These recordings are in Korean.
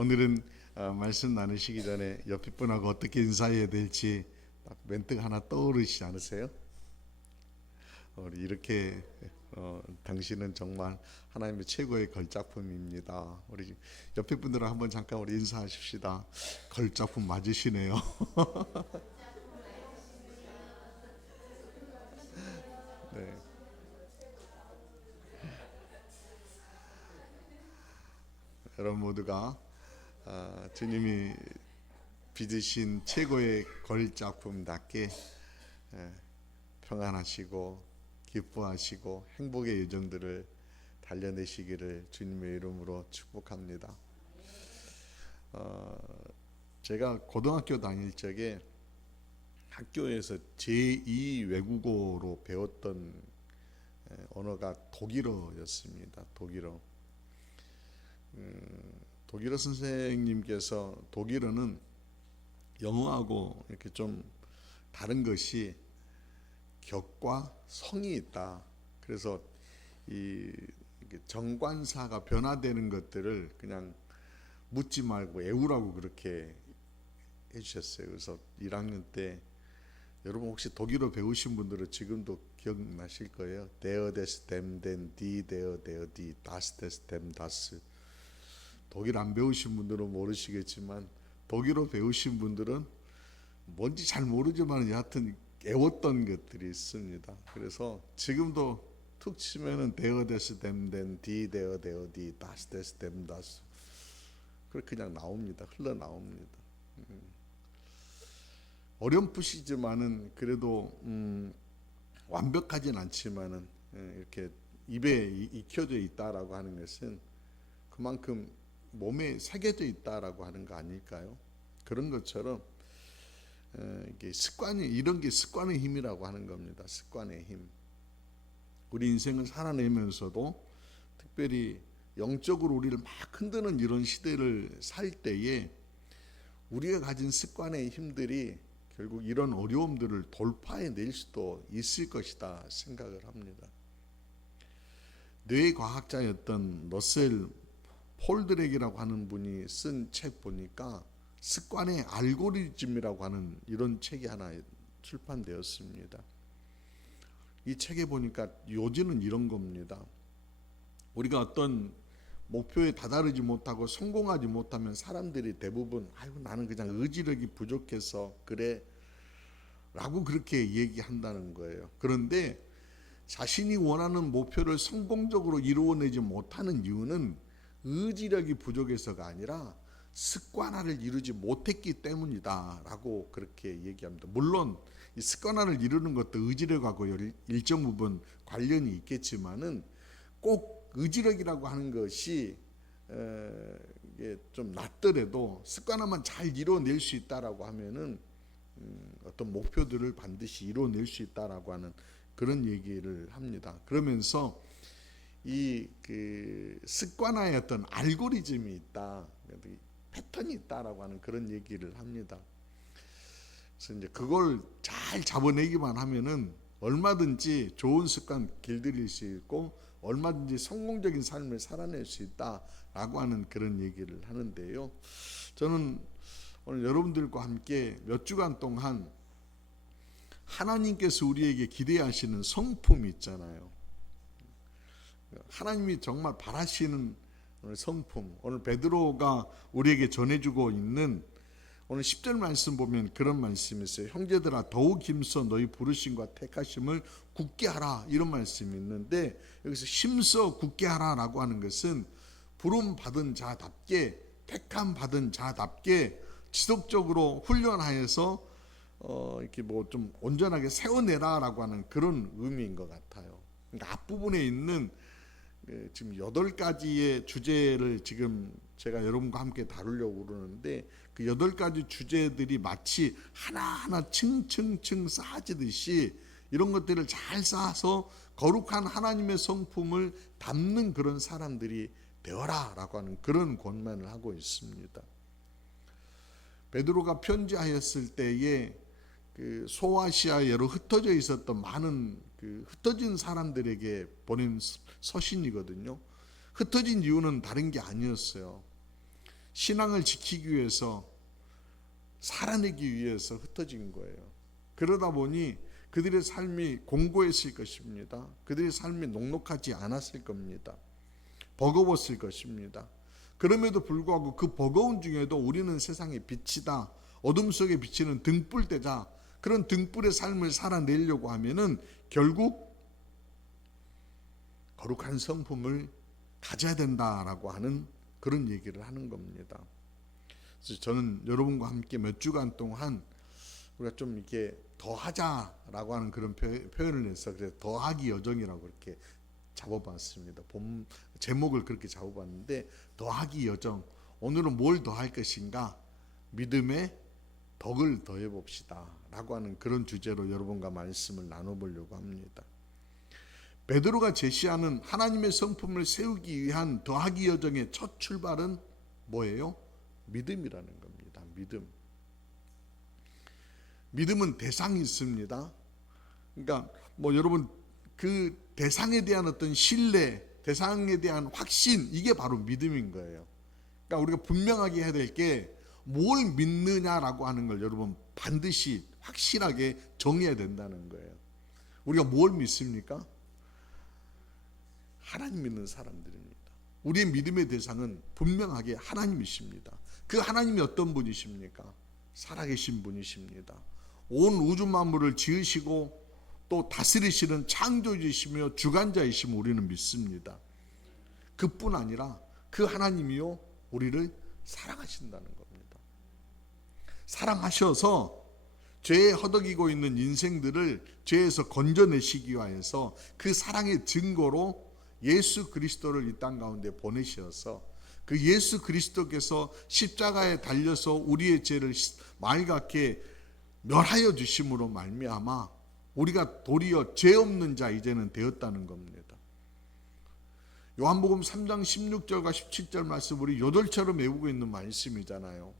오늘은 말씀 나누시기 전에 옆에 분하고 어떻게 인사해야 될지 딱 멘트가 하나 떠오르시지 않으세요? 우리 이렇게 당신은 정말 하나님의 최고의 걸작품입니다. 우리 옆에 분들은 한번 잠깐 우리 인사하십시다. 걸작품 맞으시네요. 네. 여러분 모두가 주님이 빚으신 최고의 걸작품답게 평안하시고 기뻐하시고 행복의 여정들을 달려내시기를 주님의 이름으로 축복합니다. 제가 고등학교 다닐 적에 학교에서 제2 외국어로 배웠던 언어가 독일어였습니다. 독일어 선생님께서 독일어는 영어하고 이렇게 좀 다른 것이 격과 성이 있다. 그래서 이 정관사가 변화되는 것들을 그냥 묻지 말고 외우라고 그렇게 해주셨어요. 그래서 1학년 때 여러분 혹시 독일어 배우신 분들은 지금도 기억나실 거예요. Der des dem den die der die das des dem das. 독일 안 배우신 분들은 모르시겠지만 독일어 배우신 분들은 뭔지 잘 모르지만 여하튼 외웠던 것들이 있습니다. 그래서 지금도 툭 치면은 der des dem den die der die das des dem das 그렇게 그냥 나옵니다. 흘러나옵니다. 어렴풋이지만은 그래도 완벽하진 않지만은 이렇게 입에 익혀져 있다라고 하는 것은 그만큼 몸에 새겨져 있다라고 하는 거 아닐까요? 그런 것처럼 이게 습관이 이런 게 습관의 힘이라고 하는 겁니다. 습관의 힘. 우리 인생을 살아내면서도 특별히 영적으로 우리를 막 흔드는 이런 시대를 살 때에 우리가 가진 습관의 힘들이 결국 이런 어려움들을 돌파해낼 수도 있을 것이다 생각을 합니다. 뇌과학자였던 러셀 폴드렉이라고 하는 분이 쓴 책 보니까 습관의 알고리즘이라고 하는 이런 책이 하나 출판되었습니다. 이 책에 보니까 요지는 이런 겁니다. 우리가 어떤 목표에 다다르지 못하고 성공하지 못하면 사람들이 대부분 나는 그냥 의지력이 부족해서 그래 라고 그렇게 얘기한다는 거예요. 그런데 자신이 원하는 목표를 성공적으로 이루어내지 못하는 이유는 의지력이 부족해서가 아니라 습관화를 이루지 못했기 때문이다 라고 그렇게 얘기합니다. 물론 이 습관화를 이루는 것도 의지력하고 일정 부분 관련이 있겠지만은 꼭 의지력이라고 하는 것이 이게 좀 낮더라도 습관화만 잘 이루어낼 수 있다라고 하면은 어떤 목표들을 반드시 이루어낼 수 있다라고 하는 그런 얘기를 합니다. 그러면서 이 습관화의 어떤 알고리즘이 있다, 패턴이 있다라고 하는 그런 얘기를 합니다. 그래서 이제 그걸 잘 잡아내기만 하면은 얼마든지 좋은 습관 길들일 수 있고 얼마든지 성공적인 삶을 살아낼 수 있다라고 하는 그런 얘기를 하는데요. 저는 오늘 여러분들과 함께 몇 주간 동안 하나님께서 우리에게 기대하시는 성품이 있잖아요. 하나님이 정말 바라시는 성품, 오늘 베드로가 우리에게 전해주고 있는 오늘 10절 말씀 보면 그런 말씀이 있어요. 형제들아 더욱 힘써 너희 부르심과 택하심을 굳게 하라, 이런 말씀이 있는데 여기서 힘써 굳게 하라라고 하는 것은 부름 받은 자답게, 택함 받은 자답게 지속적으로 훈련하여서 이렇게 뭐 좀 온전하게 세워내라라고 하는 그런 의미인 것 같아요. 그러니까 앞부분에 있는 지금 8가지의 주제를 지금 제가 여러분과 함께 다루려고 그러는데 그 8가지 주제들이 마치 하나하나 층층층 쌓아지듯이 이런 것들을 잘 쌓아서 거룩한 하나님의 성품을 담는 그런 사람들이 되어라라고 하는 그런 권면을 하고 있습니다. 베드로가 편지하였을 때에 그 소아시아에로 흩어져 있었던 많은 흩어진 사람들에게 보낸 서신이거든요. 흩어진 이유는 다른 게 아니었어요. 신앙을 지키기 위해서, 살아내기 위해서 흩어진 거예요. 그러다 보니 그들의 삶이 공고했을 것입니다. 그들의 삶이 녹록하지 않았을 겁니다. 버거웠을 것입니다. 그럼에도 불구하고 그 버거운 중에도 우리는 세상의 빛이다, 어둠 속에 비치는 등불대자, 그런 등불의 삶을 살아내려고 하면은 결국 거룩한 성품을 가져야 된다라고 하는 그런 얘기를 하는 겁니다. 그래서 저는 여러분과 함께 몇 주간 동안 우리가 좀 이렇게 더하자라고 하는 그런 표현을 해서 그래서 더하기 여정이라고 그렇게 잡아봤습니다. 본 제목을 그렇게 잡아봤는데, 더하기 여정. 오늘은 뭘 더할 것인가? 믿음의 덕을 더해 봅시다 라고 하는 그런 주제로 여러분과 말씀을 나눠보려고 합니다. 베드로가 제시하는 하나님의 성품을 세우기 위한 더하기 여정의 첫 출발은 뭐예요? 믿음이라는 겁니다. 믿음은 대상이 있습니다. 그러니까 여러분 그 대상에 대한 어떤 신뢰, 대상에 대한 확신, 이게 바로 믿음인 거예요. 그러니까 우리가 분명하게 해야 될 게 뭘 믿느냐라고 하는 걸 여러분 반드시 확실하게 정해야 된다는 거예요. 우리가 뭘 믿습니까? 하나님 믿는 사람들입니다. 우리의 믿음의 대상은 분명하게 하나님이십니다. 그 하나님이 어떤 분이십니까? 살아계신 분이십니다. 온 우주 만물을 지으시고 또 다스리시는 창조주이시며 주관자이심을 우리는 믿습니다. 그뿐 아니라 그 하나님이요 우리를 사랑하신다는 겁니다. 사랑하셔서 죄에 허덕이고 있는 인생들을 죄에서 건져내시기 위해서 그 사랑의 증거로 예수 그리스도를 이 땅 가운데 보내셔서 그 예수 그리스도께서 십자가에 달려서 우리의 죄를 말갛게 멸하여 주심으로 말미암아 우리가 도리어 죄 없는 자 이제는 되었다는 겁니다. 요한복음 3장 16절과 17절 말씀 우리 요절처럼 외우고 있는 말씀이잖아요.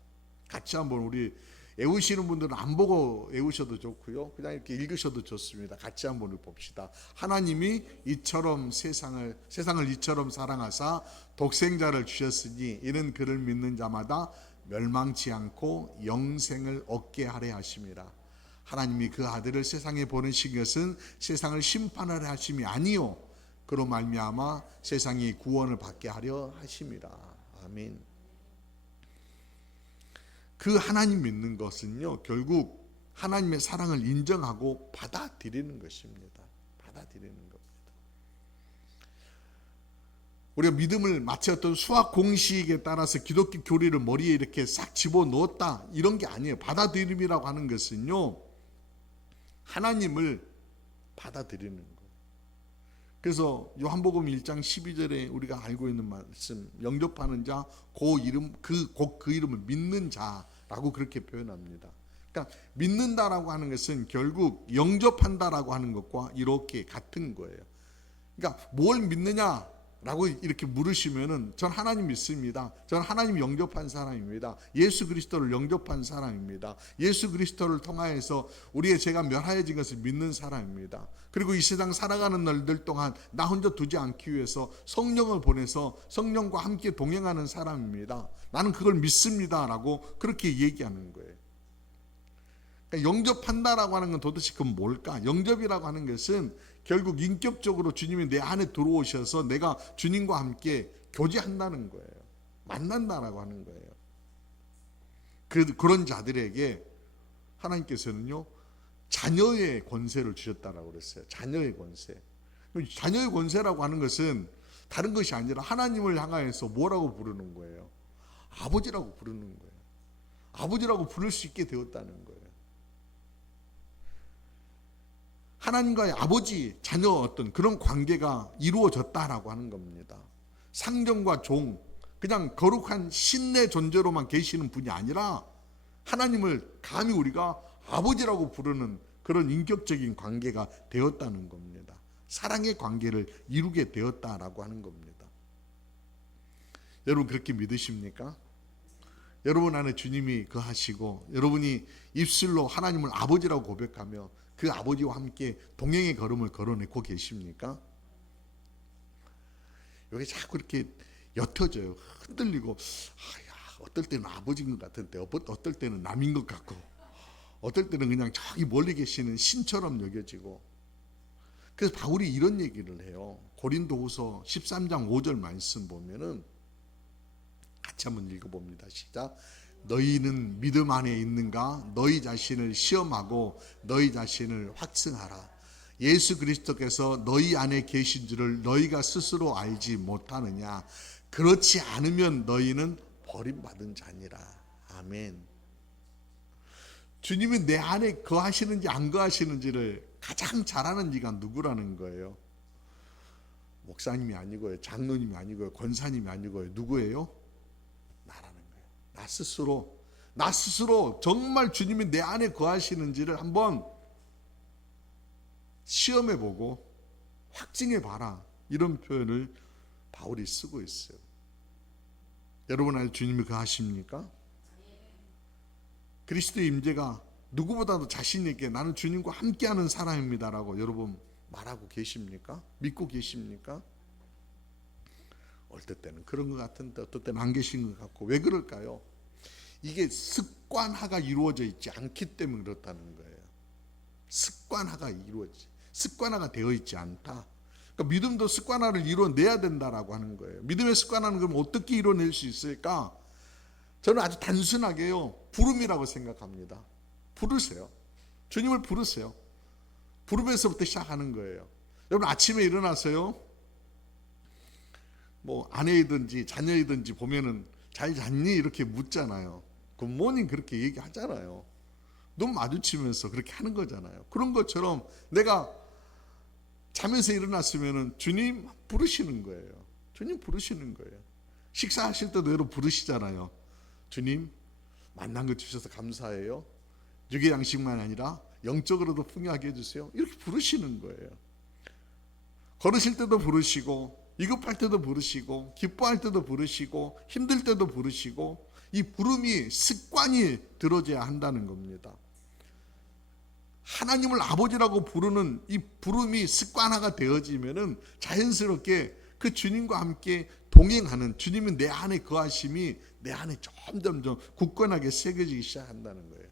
같이 한번 우리 외우시는 분들은 안 보고 외우셔도 좋고요, 그냥 이렇게 읽으셔도 좋습니다. 같이 한번 봅시다. 하나님이 세상을 이처럼 사랑하사 독생자를 주셨으니 이는 그를 믿는 자마다 멸망치 않고 영생을 얻게 하려 하심이라. 하나님이 그 아들을 세상에 보내신 것은 세상을 심판하려 하심이 아니요 그로 말미암아 세상이 구원을 받게 하려 하심이라. 아멘. 그 하나님 믿는 것은요 결국 하나님의 사랑을 인정하고 받아들이는 것입니다. 받아들이는 겁니다. 우리가 믿음을 마치 어떤 수학 공식에 따라서 기독교 교리를 머리에 이렇게 싹 집어넣었다 이런 게 아니에요. 받아들임이라고 하는 것은요 하나님을 받아들이는 거예요. 그래서 요한복음 1장 12절에 우리가 알고 있는 말씀, 영접하는 자, 그 이름을 믿는 자라고 그렇게 표현합니다. 그러니까 믿는다라고 하는 것은 결국 영접한다라고 하는 것과 이렇게 같은 거예요. 그러니까 뭘 믿느냐라고 이렇게 물으시면은 전 하나님 믿습니다. 전 하나님 영접한 사람입니다. 예수 그리스도를 영접한 사람입니다. 예수 그리스도를 통하여서 우리의 죄가 멸하여진 것을 믿는 사람입니다. 그리고 이 세상 살아가는 날들 동안 나 혼자 두지 않기 위해서 성령을 보내서 성령과 함께 동행하는 사람입니다. 나는 그걸 믿습니다라고 그렇게 얘기하는 거예요. 그러니까 영접한다라고 하는 건 도대체 그건 뭘까? 영접이라고 하는 것은 결국 인격적으로 주님이 내 안에 들어오셔서 내가 주님과 함께 교제한다는 거예요. 만난다라고 하는 거예요. 그런 자들에게 하나님께서는요 자녀의 권세를 주셨다라고 그랬어요. 자녀의 권세. 자녀의 권세라고 하는 것은 다른 것이 아니라 하나님을 향하여서 뭐라고 부르는 거예요? 아버지라고 부르는 거예요. 아버지라고 부를 수 있게 되었다는 거예요. 하나님과의 아버지, 자녀 어떤 그런 관계가 이루어졌다라고 하는 겁니다. 상정과 종, 그냥 거룩한 신의 존재로만 계시는 분이 아니라 하나님을 감히 우리가 아버지라고 부르는 그런 인격적인 관계가 되었다는 겁니다. 사랑의 관계를 이루게 되었다라고 하는 겁니다. 여러분 그렇게 믿으십니까? 여러분 안에 주님이 거하시고 여러분이 입술로 하나님을 아버지라고 고백하며 그 아버지와 함께 동행의 걸음을 걸어내고 계십니까? 여기 자꾸 이렇게 옅어져요. 흔들리고 어떨 때는 아버지인 것 같은데 어떨 때는 남인 것 같고 어떨 때는 그냥 저기 멀리 계시는 신처럼 여겨지고. 그래서 바울이 이런 얘기를 해요. 고린도후서 13장 5절 말씀 보면은 같이 한번 읽어봅니다. 시작. 너희는 믿음 안에 있는가? 너희 자신을 시험하고 너희 자신을 확증하라. 예수 그리스도께서 너희 안에 계신 줄을 너희가 스스로 알지 못하느냐? 그렇지 않으면 너희는 버림받은 자니라. 아멘. 주님이 내 안에 거하시는지 안 거하시는지를 가장 잘 아는 이가 누구라는 거예요? 목사님이 아니고요, 장로님이 아니고요, 권사님이 아니고요. 누구예요? 나라는 거예요. 나 스스로 정말 주님이 내 안에 거하시는지를 한번 시험해보고 확증해봐라. 이런 표현을 바울이 쓰고 있어요. 여러분 안에 주님이 거하십니까? 그리스도의 임재가 누구보다도 자신 있게 나는 주님과 함께하는 사람입니다라고 여러분 말하고 계십니까? 믿고 계십니까? 어떨 때는 그런 것 같은데 어떨 때는 안 계신 것 같고. 왜 그럴까요? 이게 습관화가 이루어져 있지 않기 때문에 그렇다는 거예요. 습관화가 되어 있지 않다. 그러니까 믿음도 습관화를 이루어내야 된다라고 하는 거예요. 믿음의 습관화는 그럼 어떻게 이루어낼 수 있을까? 저는 아주 단순하게요, 부름이라고 생각합니다. 부르세요. 주님을 부르세요. 부름에서부터 시작하는 거예요. 여러분 아침에 일어나서요, 뭐 아내이든지 자녀이든지 보면은 잘 잤니? 이렇게 묻잖아요. 굿모닝 그렇게 얘기하잖아요. 눈 마주치면서 그렇게 하는 거잖아요. 그런 것처럼 내가 자면서 일어났으면은 주님 부르시는 거예요. 주님 부르시는 거예요. 식사하실 때도 여러분 부르시잖아요. 주님 만난 거 주셔서 감사해요. 육의 양식만 아니라 영적으로도 풍요하게 해주세요. 이렇게 부르시는 거예요. 걸으실 때도 부르시고, 위급할 때도 부르시고, 기뻐할 때도 부르시고, 힘들 때도 부르시고, 이 부름이 습관이 들어져야 한다는 겁니다. 하나님을 아버지라고 부르는 이 부름이 습관화가 되어지면은 자연스럽게 그 주님과 함께 동행하는, 주님이 내 안에 거하심이 내 안에 점점점 굳건하게 새겨지기 시작한다는 거예요.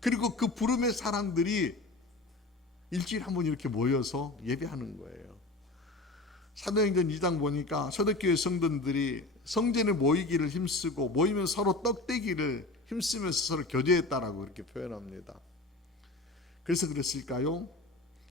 그리고 그 부름의 사람들이 일주일에 한 번 이렇게 모여서 예배하는 거예요. 사도행전 2장 보니까 초대교회 성도들이 성전에 모이기를 힘쓰고 모이면 서로 떡대기를 힘쓰면서 서로 교제했다라고 그렇게 표현합니다. 그래서 그랬을까요?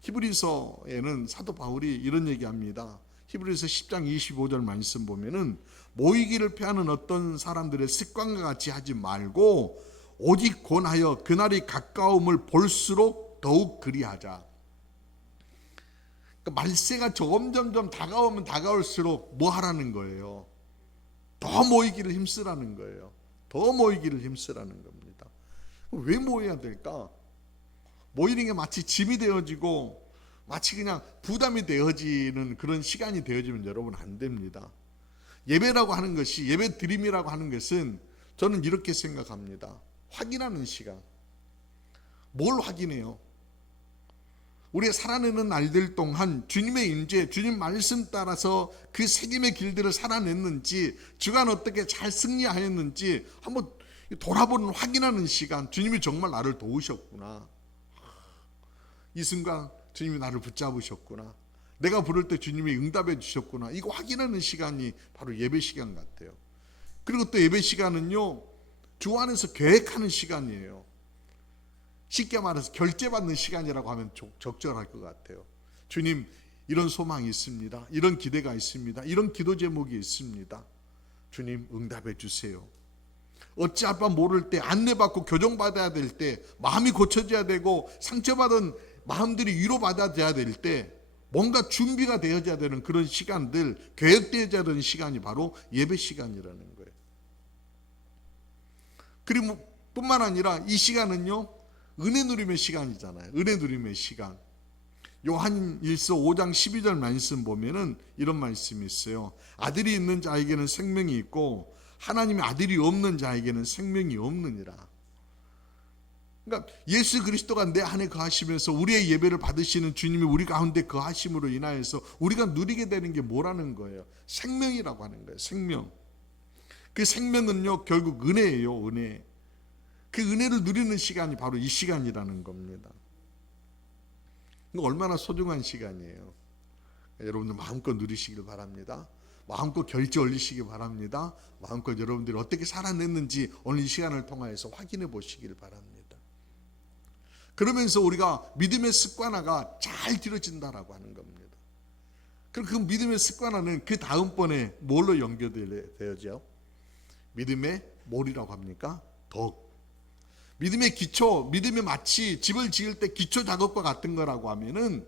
히브리서에는 사도 바울이 이런 얘기합니다. 히브리서 10장 25절 말씀 보면은 모이기를 피하는 어떤 사람들의 습관과 같이 하지 말고 오직 권하여 그날이 가까움을 볼수록 더욱 그리하자. 그러니까 말세가 점점점 다가오면 다가올수록 뭐 하라는 거예요? 더 모이기를 힘쓰라는 거예요. 더 모이기를 힘쓰라는 겁니다. 왜 모여야 될까? 모이는 게 마치 짐이 되어지고 마치 그냥 부담이 되어지는 그런 시간이 되어지면 여러분 안 됩니다. 예배라고 하는 것이, 예배 드림이라고 하는 것은 저는 이렇게 생각합니다. 확인하는 시간. 뭘 확인해요? 우리가 살아내는 날들 동안 주님의 임재, 주님 말씀 따라서 그 책임의 길들을 살아냈는지, 주간 어떻게 잘 승리하였는지 한번 돌아보는, 확인하는 시간. 주님이 정말 나를 도우셨구나. 이 순간 주님이 나를 붙잡으셨구나. 내가 부를 때 주님이 응답해 주셨구나. 이거 확인하는 시간이 바로 예배 시간 같아요. 그리고 또 예배 시간은요, 주 안에서 계획하는 시간이에요. 쉽게 말해서 결제받는 시간이라고 하면 적절할 것 같아요. 주님, 이런 소망이 있습니다. 이런 기대가 있습니다. 이런 기도 제목이 있습니다. 주님 응답해 주세요. 어찌할 바 모를 때, 안내받고 교정받아야 될 때, 마음이 고쳐져야 되고 상처받은 마음들이 위로받아져야 될 때, 뭔가 준비가 되어져야 되는 그런 시간들, 계획되어져야 되는 시간이 바로 예배 시간이라는 거예요. 그리고 뿐만 아니라 이 시간은요, 은혜 누림의 시간이잖아요. 은혜 누림의 시간. 요한일서 5장 12절 말씀 보면은 이런 말씀이 있어요. 아들이 있는 자에게는 생명이 있고 하나님의 아들이 없는 자에게는 생명이 없느니라. 그러니까 예수 그리스도가 내 안에 거하시면서 우리의 예배를 받으시는 주님이 우리 가운데 거하심으로 인하여서 우리가 누리게 되는 게 뭐라는 거예요? 생명이라고 하는 거예요. 생명. 그 생명은요 결국 은혜예요. 은혜. 그 은혜를 누리는 시간이 바로 이 시간이라는 겁니다. 이거 얼마나 소중한 시간이에요. 여러분들 마음껏 누리시길 바랍니다. 마음껏 결제 올리시기 바랍니다. 마음껏 여러분들이 어떻게 살아냈는지 오늘 이 시간을 통하여서 확인해 보시길 바랍니다. 그러면서 우리가 믿음의 습관화가 잘 들어진다라고 하는 겁니다. 그럼 그 믿음의 습관화는 그 다음번에 뭘로 연결되어져? 믿음의 뭘이라고 합니까? 덕. 믿음의 기초, 믿음이 마치 집을 지을 때 기초 작업과 같은 거라고 하면은,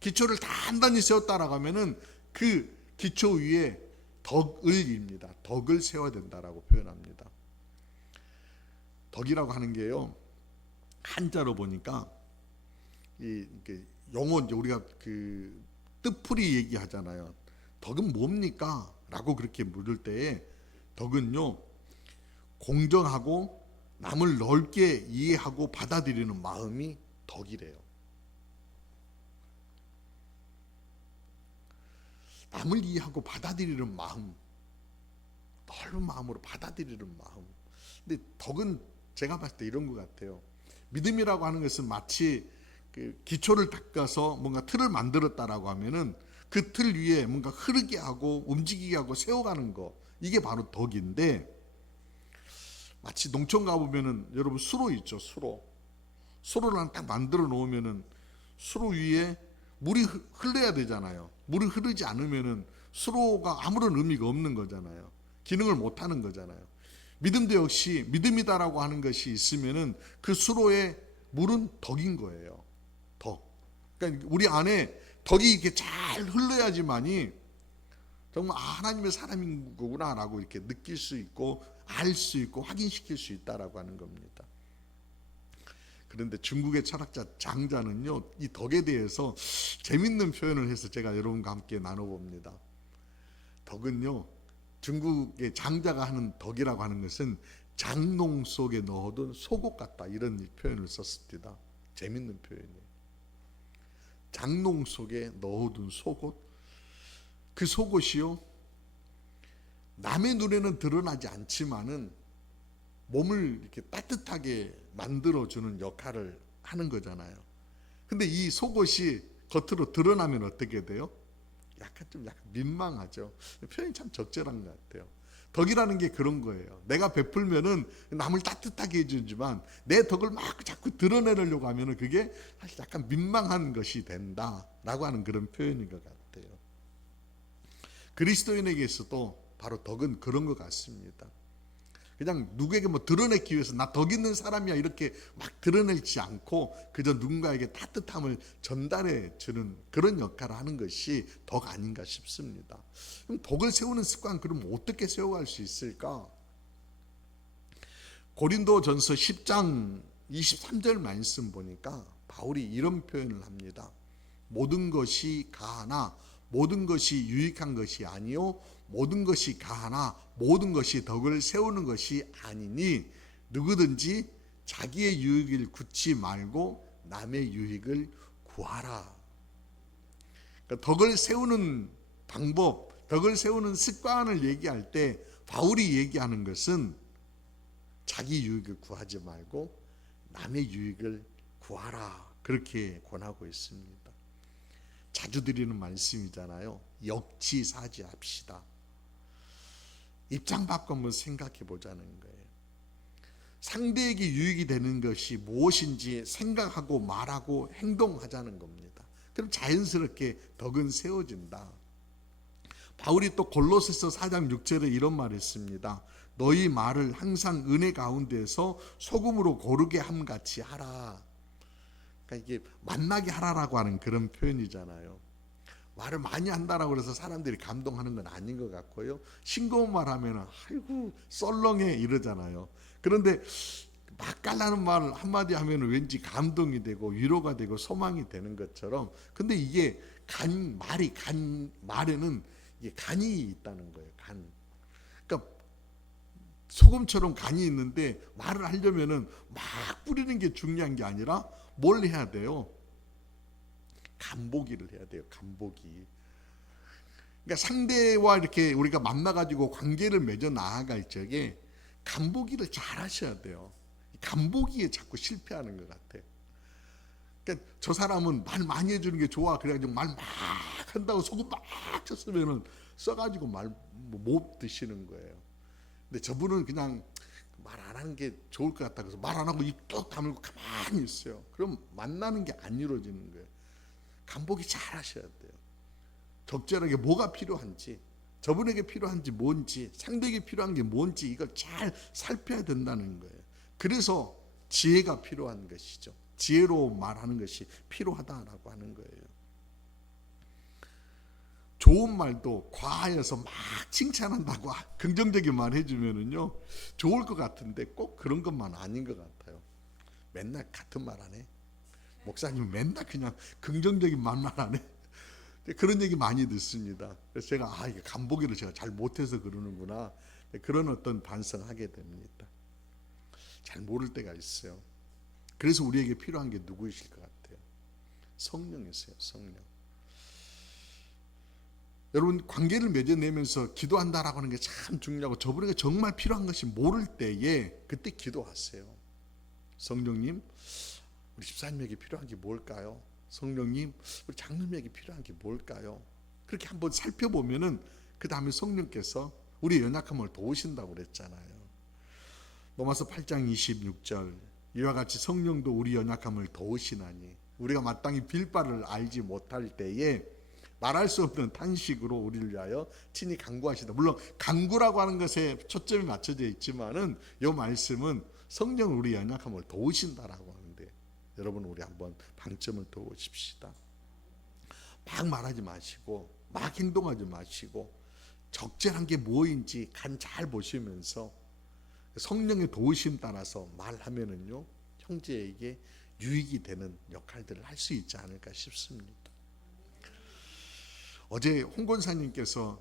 기초를 단단히 세웠다라고 하면은 그 기초 위에 덕을입니다. 덕을 세워야 된다라고 표현합니다. 덕이라고 하는 게요, 한자로 보니까 용어 우리가 그 뜻풀이 얘기하잖아요. 덕은 뭡니까? 라고 그렇게 물을 때에 덕은요, 공정하고 남을 넓게 이해하고 받아들이는 마음이 덕이래요. 남을 이해하고 받아들이는 마음, 넓은 마음으로 받아들이는 마음. 근데 덕은 제가 봤을 때 이런 것 같아요. 믿음이라고 하는 것은 마치 그 기초를 닦아서 뭔가 틀을 만들었다라고 하면은 그 틀 위에 뭔가 흐르게 하고 움직이게 하고 세워가는 거, 이게 바로 덕인데, 마치 농촌 가보면은 여러분 수로 있죠. 수로를 딱 만들어 놓으면은 수로 위에 물이 흘러야 되잖아요. 물이 흐르지 않으면은 수로가 아무런 의미가 없는 거잖아요. 기능을 못 하는 거잖아요. 믿음도 역시 믿음이다라고 하는 것이 있으면은 그 수로에 물은 덕인 거예요. 덕. 그러니까 우리 안에 덕이 이렇게 잘 흘러야지만이 정말 하나님의 사람인 거구나라고 이렇게 느낄 수 있고 알 수 있고 확인시킬 수 있다라고 하는 겁니다. 그런데 중국의 철학자 장자는요, 이 덕에 대해서 재밌는 표현을 해서 제가 여러분과 함께 나눠봅니다. 덕은요, 중국의 장자가 하는 덕이라고 하는 것은 장농 속에 넣어둔 속옷 같다, 이런 표현을 썼습니다. 재밌는 표현이에요. 장농 속에 넣어둔 속옷. 그 속옷이요, 남의 눈에는 드러나지 않지만은 몸을 이렇게 따뜻하게 만들어주는 역할을 하는 거잖아요. 근데 이 속옷이 겉으로 드러나면 어떻게 돼요? 약간 민망하죠. 표현이 참 적절한 것 같아요. 덕이라는 게 그런 거예요. 내가 베풀면은 남을 따뜻하게 해주지만 내 덕을 막 자꾸 드러내려고 하면은 그게 사실 약간 민망한 것이 된다라고 하는 그런 표현인 것 같아요. 그리스도인에게서도 바로 덕은 그런 것 같습니다. 그냥 누구에게 뭐 드러내기 위해서 나 덕 있는 사람이야 이렇게 막 드러내지 않고 그저 누군가에게 따뜻함을 전달해 주는 그런 역할을 하는 것이 덕 아닌가 싶습니다. 그럼 덕을 세우는 습관, 그럼 어떻게 세워갈 수 있을까? 고린도전서 10장 23절 말씀 보니까 바울이 이런 표현을 합니다. 모든 것이 가하나 모든 것이 유익한 것이 아니요 모든 것이 가하나 모든 것이 덕을 세우는 것이 아니니 누구든지 자기의 유익을 굳지 말고 남의 유익을 구하라. 그러니까 덕을 세우는 방법, 덕을 세우는 습관을 얘기할 때 바울이 얘기하는 것은 자기 유익을 구하지 말고 남의 유익을 구하라, 그렇게 권하고 있습니다. 자주 드리는 말씀이잖아요. 역지사지합시다. 입장 바꿔 한번 생각해 보자는 거예요. 상대에게 유익이 되는 것이 무엇인지 생각하고 말하고 행동하자는 겁니다. 그럼 자연스럽게 덕은 세워진다. 바울이 또 골로새서 4장 6절에 이런 말을 했습니다. 너희 말을 항상 은혜 가운데서 소금으로 고르게 함같이 하라. 그러니까 이게 만나게 하라라고 하는 그런 표현이잖아요. 말을 많이 한다라고 해서 사람들이 감동하는 건 아닌 것 같고요. 싱거운 말 하면 아이고 썰렁해 이러잖아요. 그런데 맛깔나는 말 한마디 하면 왠지 감동이 되고 위로가 되고 소망이 되는 것처럼, 근데 이게 말에는 이게 간이 있다는 거예요. 간. 그러니까 소금처럼 간이 있는데 말을 하려면은 막 뿌리는 게 중요한 게 아니라 뭘 해야 돼요? 간보기를 해야 돼요. 간보기. 그러니까 상대와 이렇게 우리가 만나가지고 관계를 맺어 나아갈 적에 간보기를 잘 하셔야 돼요. 간보기에 자꾸 실패하는 것 같아요. 그러니까 저 사람은 말 많이 해주는 게 좋아. 그래가지고 말 막 한다고 소금 막 쳤으면은 써가지고 말 못 드시는 거예요. 근데 저분은 그냥 말 안 하는 게 좋을 것 같다. 그래서 말 안 하고 입 뚝 다물고 가만히 있어요. 그럼 만나는 게 안 이루어지는 거예요. 간보기 잘 하셔야 돼요. 적절하게 뭐가 필요한지, 저분에게 필요한지 뭔지, 상대에게 필요한 게 뭔지 이걸 잘 살펴야 된다는 거예요. 그래서 지혜가 필요한 것이죠. 지혜로 말하는 것이 필요하다라고 하는 거예요. 좋은 말도 과하여서 막 칭찬한다고 긍정적인 말 해주면은요 좋을 것 같은데 꼭 그런 것만 아닌 것 같아요. 맨날 같은 말 안 해. 목사님 맨날 그냥 긍정적인 말만 안 해. 그런 얘기 많이 듣습니다. 그래서 제가 이게 간보기를 제가 잘 못해서 그러는구나, 그런 어떤 반성하게 됩니다. 잘 모를 때가 있어요. 그래서 우리에게 필요한 게 누구이실 것 같아요? 성령이세요. 성령. 여러분, 관계를 맺어내면서 기도한다라고 하는 게 참 중요하고, 저분에게 정말 필요한 것이 모를 때에 그때 기도하세요. 성령님, 우리 집사님에게 필요한 게 뭘까요? 성령님, 우리 장로님에게 필요한 게 뭘까요? 그렇게 한번 살펴보면은 그 다음에 성령께서 우리 연약함을 도우신다고 그랬잖아요. 로마서 8장 26절, 이와 같이 성령도 우리 연약함을 도우시나니 우리가 마땅히 빌 바를 알지 못할 때에 말할 수 없는 탄식으로 우리를 위하여 친히 간구하시다. 물론 간구라고 하는 것에 초점이 맞춰져 있지만은 이 말씀은 성령 우리 연약함을 도우신다라고 하는데, 여러분 우리 한번 방점을 두십시다. 막 말하지 마시고 막 행동하지 마시고 적절한 게 뭐인지 간 잘 보시면서 성령의 도우심 따라서 말하면은요 형제에게 유익이 되는 역할들을 할 수 있지 않을까 싶습니다. 어제 홍 권사님께서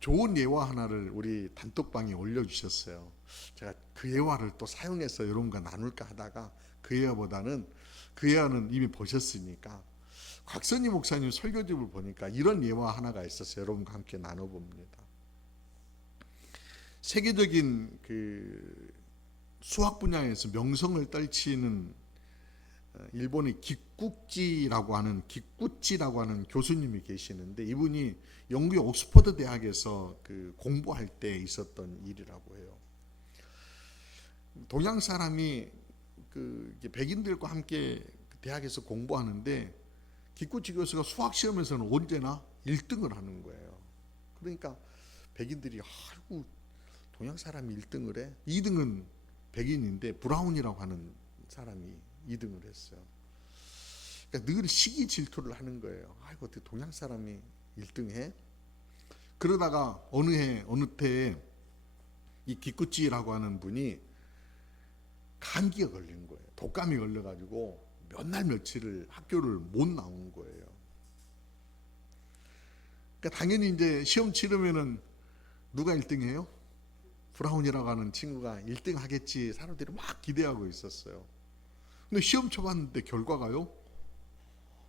좋은 예화 하나를 우리 단톡방에 올려주셨어요. 제가 그 예화를 또 사용해서 여러분과 나눌까 하다가 그 예화보다는, 그 예화는 이미 보셨으니까 곽선희 목사님 설교집을 보니까 이런 예화 하나가 있었어요. 여러분과 함께 나눠봅니다. 세계적인 그 수학 분야에서 명성을 떨치는 일본의 기쿠찌라고 하는 교수님이 계시는데, 이분이 영국의 옥스퍼드 대학에서 그 공부할 때 있었던 일이라고 해요. 동양 사람이 그 백인들과 함께 대학에서 공부하는데 기쿠찌 교수가 수학 시험에서는 언제나 1등을 하는 거예요. 그러니까 백인들이 아이고 동양 사람이 1등을 해? 2등은 백인인데 브라운이라고 하는 사람이 2등을 했어요. 그러니까 늘 시기 질투를 하는 거예요. 아이고 어떻게 동양 사람이 1등 해? 그러다가 어느 때에 이 기쿠찌라고 하는 분이 감기가 걸린 거예요. 독감이 걸려가지고 몇 날 며칠을 학교를 못 나온 거예요. 그러니까 당연히 이제 시험 치르면은 누가 1등 해요? 브라운이라고 하는 친구가 1등 하겠지 사람들이 막 기대하고 있었어요. 근데 시험 쳐봤는데 결과가요,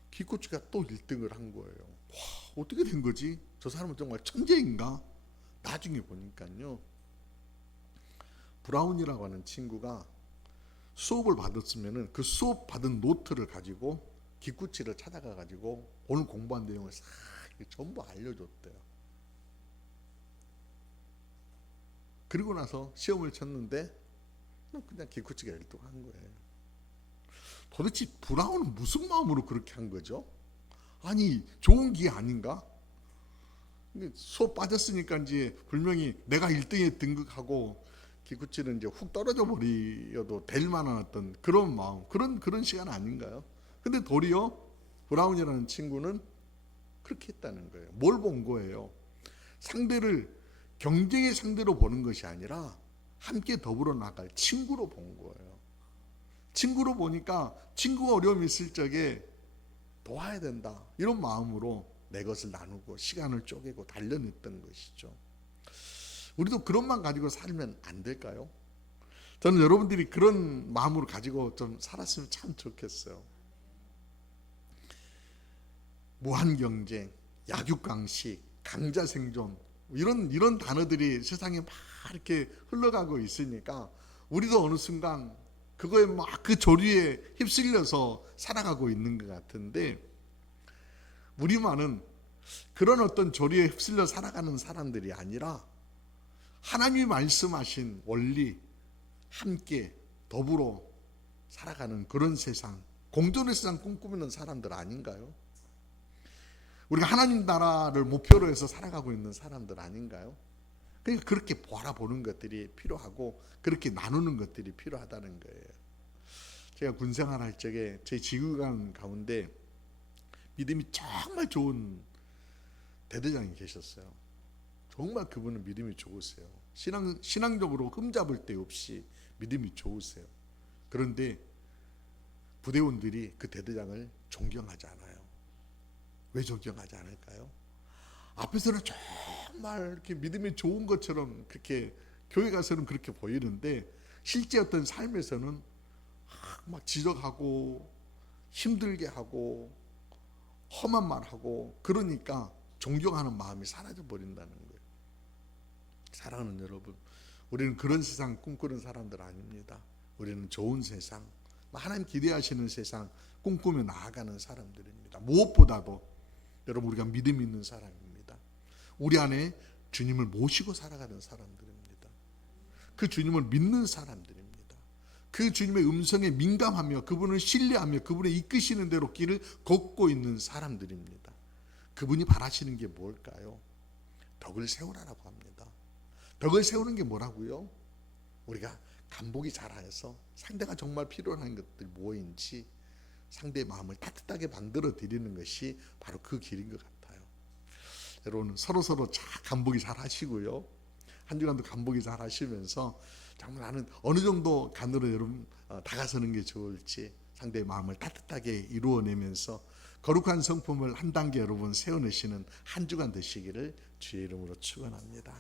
기쿠찌가 또 1등을 한 거예요. 와, 어떻게 된 거지? 저 사람은 정말 천재인가? 나중에 보니까요, 브라운이라고 하는 친구가 수업을 받았으면은 그 수업 받은 노트를 가지고 기쿠찌를 찾아가 가지고 오늘 공부한 내용을 싹 전부 알려줬대요. 그리고 나서 시험을 쳤는데 그냥 기쿠찌가 1등한 거예요. 도대체 브라운은 무슨 마음으로 그렇게 한 거죠? 아니 좋은 기회 아닌가? 수업 빠졌으니까 이제 분명히 내가 1등에 등극하고 기쿠찌는 이제 훅 떨어져 버려도 될 만한 어떤 그런 마음, 그런 시간 아닌가요? 근데 도리어 브라운이라는 친구는 그렇게 했다는 거예요. 뭘 본 거예요? 상대를 경쟁의 상대로 보는 것이 아니라 함께 더불어 나갈 친구로 본 거예요. 친구로 보니까 친구가 어려움이 있을 적에 도와야 된다, 이런 마음으로 내 것을 나누고 시간을 쪼개고 단련했던 것이죠. 우리도 그런 마음 가지고 살면 안 될까요? 저는 여러분들이 그런 마음으로 가지고 좀 살았으면 참 좋겠어요. 무한 경쟁, 약육강식, 강자 생존, 이런 단어들이 세상에 막 이렇게 흘러가고 있으니까 우리도 어느 순간 그거에 막 그 조류에 휩쓸려서 살아가고 있는 것 같은데, 우리만은 그런 어떤 조류에 휩쓸려 살아가는 사람들이 아니라 하나님이 말씀하신 원리, 함께 더불어 살아가는 그런 세상, 공존의 세상 꿈꾸는 사람들 아닌가요? 우리가 하나님 나라를 목표로 해서 살아가고 있는 사람들 아닌가요? 그러니까 그렇게 바라보는 것들이 필요하고 그렇게 나누는 것들이 필요하다는 거예요. 제가 군생활 할 적에 제 지휘관 가운데 믿음이 정말 좋은 대대장이 계셨어요. 정말 그분은 믿음이 좋으세요. 신앙적으로 흠잡을 데 없이 믿음이 좋으세요. 그런데 부대원들이 그 대대장을 존경하지 않아요. 왜 존경하지 않을까요? 앞에서는 정말 이렇게 믿음이 좋은 것처럼 그렇게 교회 가서는 그렇게 보이는데 실제 어떤 삶에서는 막 지적하고 힘들게 하고 험한 말 하고, 그러니까 존경하는 마음이 사라져 버린다는 거예요. 사랑하는 여러분, 우리는 그런 세상 꿈꾸는 사람들 아닙니다. 우리는 좋은 세상, 하나님 기대하시는 세상 꿈꾸며 나아가는 사람들입니다. 무엇보다도 여러분, 우리가 믿음 있는 사람입니다. 우리 안에 주님을 모시고 살아가는 사람들입니다. 그 주님을 믿는 사람들입니다. 그 주님의 음성에 민감하며 그분을 신뢰하며 그분의 이끄시는 대로 길을 걷고 있는 사람들입니다. 그분이 바라시는 게 뭘까요? 덕을 세우라라고 합니다. 덕을 세우는 게 뭐라고요? 우리가 간보기 잘해서 상대가 정말 필요한 것들이 뭐인지 상대의 마음을 따뜻하게 만들어 드리는 것이 바로 그 길인 것 같아요. 여러분, 서로 잘 간보기 잘 하시고요. 한 주간도 간보기 잘 하시면서 정말 나는 어느 정도 간으로 여러분 다가서는 게 좋을지 상대의 마음을 따뜻하게 이루어내면서 거룩한 성품을 한 단계 여러분 세워내시는 한 주간 되시기를 주의 이름으로 축원합니다.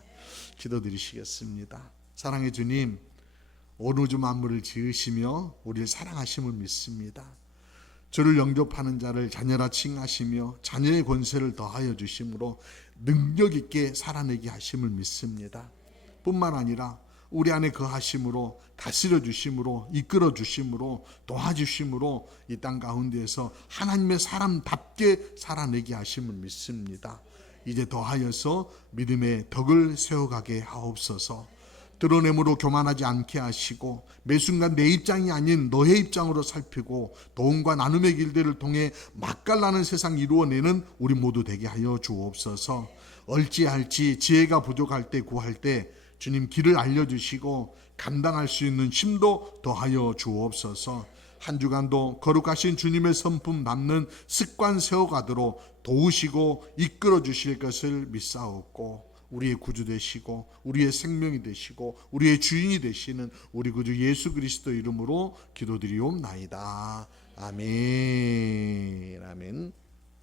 기도드리시겠습니다. 사랑의 주님, 온 우주 만물을 지으시며 우리를 사랑하심을 믿습니다. 주를 영접하는 자를 자녀라 칭하시며 자녀의 권세를 더하여 주심으로 능력 있게 살아내게 하심을 믿습니다. 뿐만 아니라 우리 안에 거하심으로 다스려 주심으로 이끌어 주심으로 도와주심으로 이 땅 가운데에서 하나님의 사람답게 살아내게 하심을 믿습니다. 이제 더하여서 믿음의 덕을 세워가게 하옵소서. 드러냄으로 교만하지 않게 하시고 매 순간 내 입장이 아닌 너의 입장으로 살피고 도움과 나눔의 길들을 통해 맛깔나는 세상 이루어내는 우리 모두 되게 하여 주옵소서. 얼찌할지 지혜가 부족할 때 구할 때 주님 길을 알려주시고 감당할 수 있는 힘도 더하여 주옵소서. 한 주간도 거룩하신 주님의 성품 남는 습관 세워가도록 도우시고 이끌어 주실 것을 믿사옵고 우리의 구주 되시고 우리의 생명이 되시고 우리의 주인이 되시는 우리 구주 예수 그리스도 이름으로 기도드리옵나이다. 아멘. 아멘.